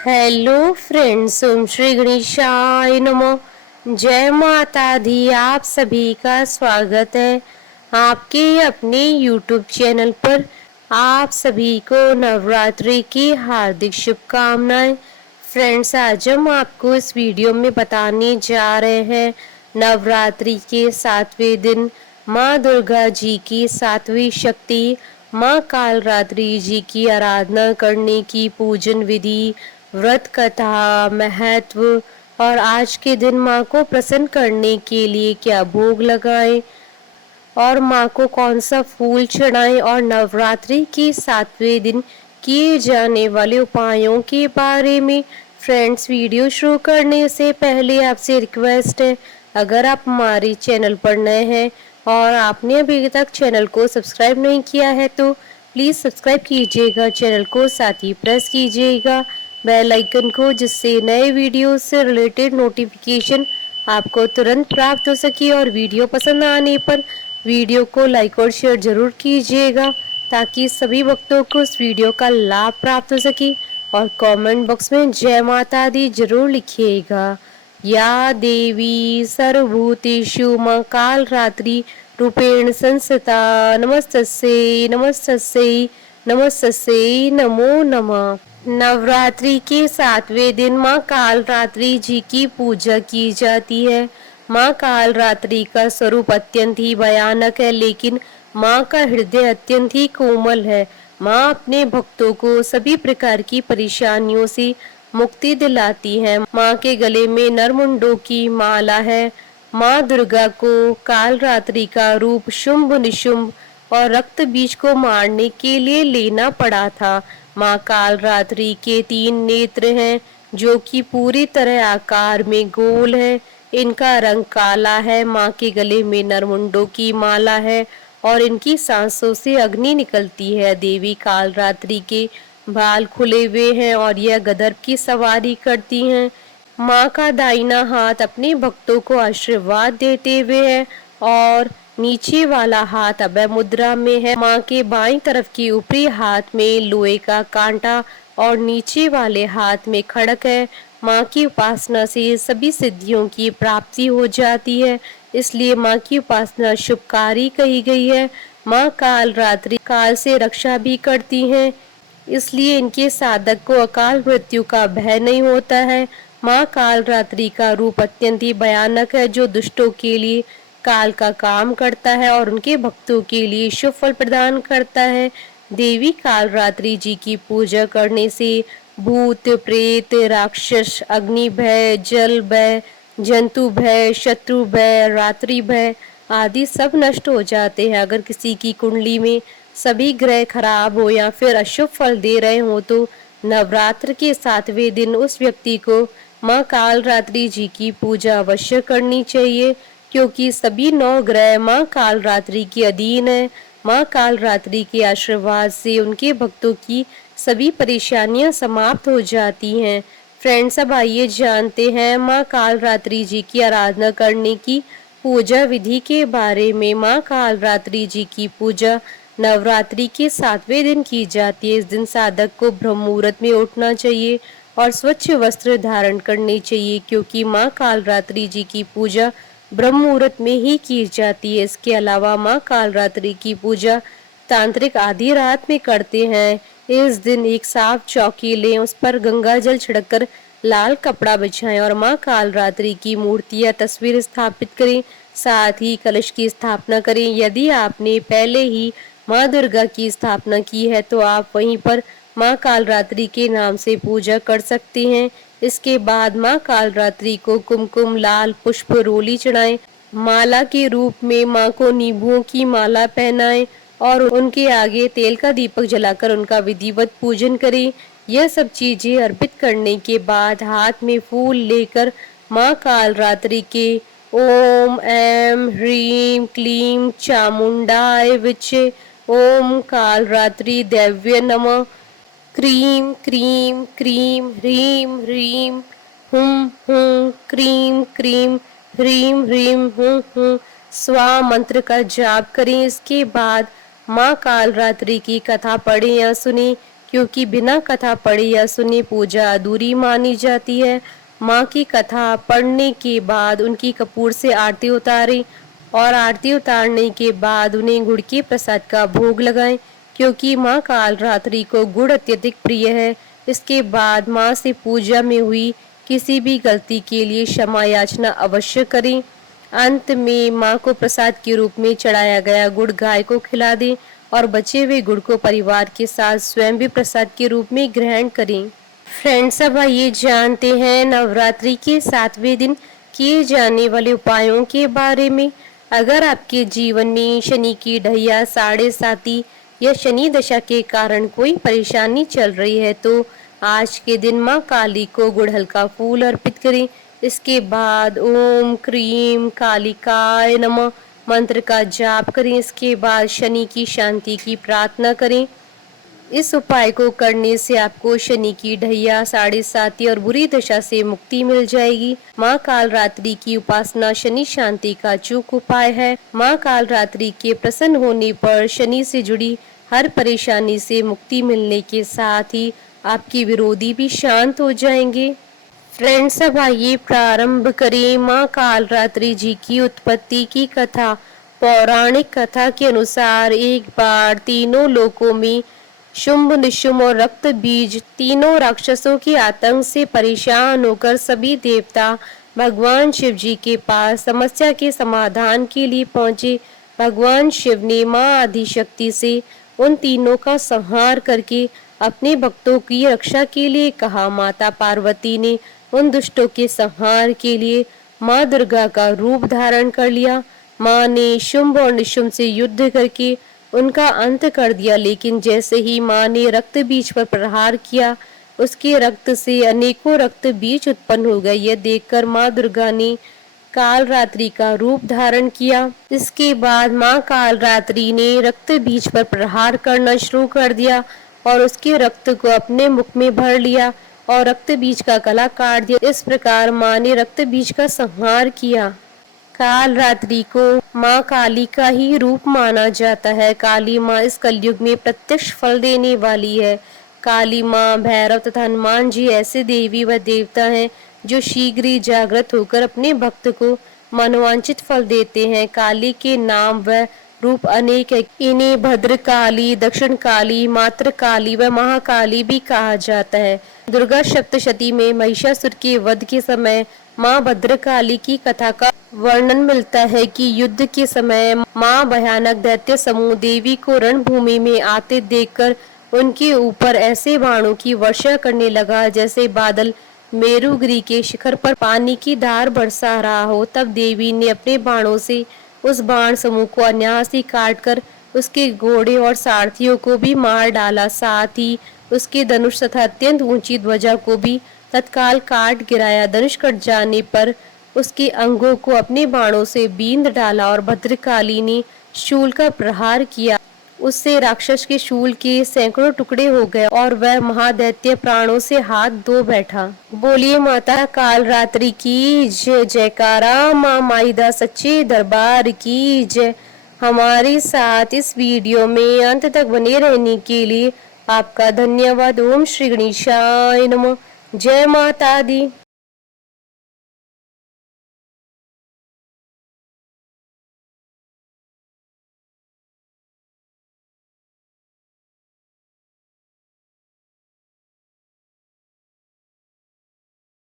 Hello friends, ओम श्री गणेशाय नमः। जय माता दी। आप सभी का स्वागत है आपके अपने यूट्यूब चैनल पर। आप सभी को नवरात्रि की हार्दिक शुभकामनाएं। फ्रेंड्स, आज हम आपको इस वीडियो में बताने जा रहे हैं नवरात्रि के 7वें दिन माँ दुर्गा जी की 7वीं शक्ति माँ कालरात्रि जी की आराधना करने की पूजन विधि, व्रत कथा, महत्व और आज के दिन माँ को प्रसन्न करने के लिए क्या भोग लगाएं और माँ को कौन सा फूल चढ़ाएं और नवरात्रि की 7वें दिन किए जाने वाले उपायों के बारे में। फ्रेंड्स, वीडियो शुरू करने से पहले आपसे रिक्वेस्ट है, अगर आप हमारे चैनल पर नए हैं और आपने अभी तक चैनल को सब्सक्राइब नहीं किया है तो प्लीज़ सब्सक्राइब कीजिएगा चैनल को, साथ ही प्रेस कीजिएगा बेल आइकन को, जिससे नए वीडियो से रिलेटेड नोटिफिकेशन आपको तुरंत प्राप्त हो सके। और वीडियो पसंद आने पर वीडियो को लाइक और शेयर जरूर कीजिएगा ताकि सभी भक्तों को इस वीडियो का लाभ प्राप्त हो सके। और कमेंट बॉक्स में जय माता दी जरूर लिखिएगा। या देवी सर्वभूतेषु मां कालरात्रि रूपेण संस्थिता नमस्तस्यै नमस्तस्यै नमस्तस्यै नमो नमः। नवरात्रि के 7वें दिन माँ कालरात्रि जी की पूजा की जाती है। माँ कालरात्रि का स्वरूप अत्यंत ही भयानक है, लेकिन माँ का हृदय अत्यंत ही कोमल है। माँ अपने भक्तों को सभी प्रकार की परेशानियों से मुक्ति दिलाती है। माँ के गले में नरमुंडों की माला है। माँ दुर्गा को कालरात्रि का रूप शुंभ निशुंभ और रक्त बीज को मारने के लिए लेना पड़ा था। माँ कालरात्रि के 3 नेत्र हैं जो कि पूरी तरह आकार में गोल है। इनका रंग काला है। माँ के गले में नरमुंडों की माला है और इनकी सांसों से अग्नि निकलती है। देवी कालरात्रि के बाल खुले हुए हैं और यह गदर की सवारी करती हैं। माँ का दाहिना हाथ अपने भक्तों को आशीर्वाद देते हुए है और नीचे वाला हाथ अभय मुद्रा में है। माँ के बाईं तरफ के ऊपरी हाथ में लोहे का कांटा और नीचे वाले हाथ में खड़क है। माँ की उपासना से सभी सिद्धियों की प्राप्ति हो जाती है, इसलिए माँ की उपासना शुभकारी कही गई है। माँ कालरात्रि काल से रक्षा भी करती हैं, इसलिए इनके साधक को अकाल मृत्यु का भय नहीं होता है। माँ कालरात्रि का रूप अत्यंत ही भयानक है, जो दुष्टों के लिए काल का काम करता है और उनके भक्तों के लिए शुभ फल प्रदान करता है। देवी कालरात्रि जी की पूजा करने से भूत प्रेत राक्षस अग्नि भय जल भय जंतु भय शत्रु भय रात्रि भय आदि सब नष्ट हो जाते हैं। अगर किसी की कुंडली में सभी ग्रह खराब हो या फिर अशुभ फल दे रहे हो तो नवरात्र के 7वें दिन उस व्यक्ति को माँ कालरात्रि जी की पूजा अवश्य करनी चाहिए, क्योंकि सभी 9 ग्रह माँ कालरात्रि के अधीन है। माँ कालरात्रि के आशीर्वाद से उनके भक्तों की सभी परेशानियां समाप्त हो जाती हैं। फ्रेंड्स, अब आइए जानते हैं माँ कालरात्रि जी की आराधना करने की पूजा विधि के बारे में। माँ कालरात्रि जी की पूजा नवरात्रि के 7वें दिन की जाती है। इस दिन साधक को ब्रह्म मुहूर्त में उठना चाहिए और स्वच्छ वस्त्र धारण करने चाहिए, क्योंकि माँ कालरात्रि जी की पूजा ब्रह्म मुहूर्त में ही की जाती है। इसके अलावा माँ कालरात्रि की पूजा तांत्रिक आधी रात में करते हैं। इस दिन एक साफ चौकी लें, उस पर गंगा जल छिड़ककर लाल कपड़ा बिछाएं और माँ कालरात्रि की मूर्ति या तस्वीर स्थापित करें। साथ ही कलश की स्थापना करें। यदि आपने पहले ही माँ दुर्गा की स्थापना की है तो आप वहीं पर माँ कालरात्रि के नाम से पूजा कर सकते हैं। इसके बाद माँ कालरात्रि को कुमकुम लाल पुष्प रोली चढ़ाएं। माला के रूप में माँ को नींबुओं की माला पहनाएं और उनके आगे तेल का दीपक जलाकर उनका विधिवत पूजन करें। यह सब चीजें अर्पित करने के बाद हाथ में फूल लेकर माँ कालरात्रि के ओम ऐं ह्रीं क्लीं चामुंडाय विचे ओम कालरात्रि दैव्य नमः क्रीं क्रीं क्रीं ह्रीं ह्रीं हुं हुं क्रीं क्रीं ह्रीं ह्रीं हुं हुं स्वा मंत्र का जाप करें। इसके बाद माँ कालरात्रि की कथा पढ़ें या सुने, क्योंकि बिना कथा पढ़े या सुने पूजा अधूरी मानी जाती है। माँ की कथा पढ़ने के बाद उनकी कपूर से आरती उतारें और आरती उतारने के बाद उन्हें गुड़ के प्रसाद का भोग लगाएं, क्योंकि माँ कालरात्रि को गुड़ अत्यधिक प्रिय है। इसके बाद माँ से पूजा में हुई किसी भी गलती के लिए क्षमा याचना अवश्य करें। अंत में माँ को प्रसाद के रूप में चढ़ाया गया गुड़ गाय को खिला दें और बचे हुए गुड़ को परिवार के साथ स्वयं भी प्रसाद के रूप में ग्रहण करें। फ्रेंड्स, अब आइए जानते हैं नवरात्रि के 7वें दिन किए जाने वाले उपायों के बारे में। अगर आपके जीवन में शनि की ढैया, साढ़े साती या शनि दशा के कारण कोई परेशानी चल रही है तो आज के दिन माँ काली को गुड़हल का फूल अर्पित करें। इसके बाद ओम क्रीम कालिकाय नमः मंत्र का जाप करें। इसके बाद शनि की शांति की प्रार्थना करें। इस उपाय को करने से आपको शनि की ढैया, साढ़े साती और बुरी दशा से मुक्ति मिल जाएगी। माँ कालरात्रि की उपासना शनि शांति का अचूक उपाय है। माँ कालरात्रि के प्रसन्न होने पर शनि से जुड़ी हर परेशानी से मुक्ति मिलने के साथ ही आपके विरोधी भी शांत हो जाएंगे। फ्रेंड्स, अब आइए प्रारंभ करें माँ कालरात्रि जी की उत्पत्ति की कथा। पौराणिक कथा के अनुसार एक बार तीनों लोकों में शुंभ, निशुंभ और रक्त बीज तीनों राक्षसों के आतंक से परेशान होकर सभी देवता भगवान शिव जी के पास समस्या के समाधान के लिए पहुंचे। भगवान शिव ने माँ आदिशक्ति से उन तीनों का संहार करके अपने भक्तों की रक्षा के लिए कहा। माता पार्वती ने उन दुष्टों के संहार के लिए माँ दुर्गा का रूप धारण कर लिया। माँ ने शुंभ और निशुंभ से युद्ध करके उनका अंत कर दिया, लेकिन जैसे ही माँ ने रक्त बीज पर प्रहार किया, उसके रक्त से अनेकों रक्त बीज उत्पन्न हो गए। यह देखकर माँ दुर्गा ने कालरात्रि का रूप धारण किया। इसके बाद माँ कालरात्रि ने रक्त बीज पर प्रहार करना शुरू कर दिया और उसके रक्त को अपने मुख में भर लिया और रक्त बीज का गला काट दिया। इस प्रकार माँ ने रक्त बीज का संहार किया। कालरात्रि को माँ काली का ही रूप माना जाता है। काली माँ इस कलयुग में प्रत्यक्ष फल देने वाली है। काली माँ, भैरव तथा हनुमान जी ऐसे देवी व देवता हैं जो शीघ्र ही जागृत होकर अपने भक्त को मनोवांछित फल देते हैं। काली के नाम व रूप अनेक है। इन्हें भद्रकाली, दक्षिण काली, मात्र काली व महाकाली भी कहा जाता है। दुर्गा सप्तशती में महिषासुर के वध के समय माँ भद्रकाली की कथा का वर्णन मिलता है कि युद्ध के समय माँ भयानक दैत्य समूह देवी को रणभूमि में आते देखकर उनके ऊपर ऐसे बाणों की वर्षा करने लगा जैसे बादल मेरुगिरी के शिखर पर पानी की धार बरसा रहा हो। तब देवी ने अपने बाणों से उस बाण समूह को अनायास ही काटकर उसके घोड़े और सारथियों को भी मार डाला। साथ ही उसके धनुष तथा अत्यंत ऊंची ध्वजा को भी तत्काल काट गिराया। धनुष कट जाने पर उसके अंगों को अपने बाणों से बींध डाला और भद्रकाली ने शूल का प्रहार किया। उससे राक्षस के शूल के सैकड़ों टुकड़े हो गए और वह महादैत्य प्राणों से हाथ धो बैठा। बोलिए माता कालरात्रि की जय। जयकारा माँ माईदा सच्चे दरबार की जय। हमारे साथ इस वीडियो में अंत तक बने रहने के लिए आपका धन्यवाद। ओम श्री गणेशाय नमः। जय माता दी।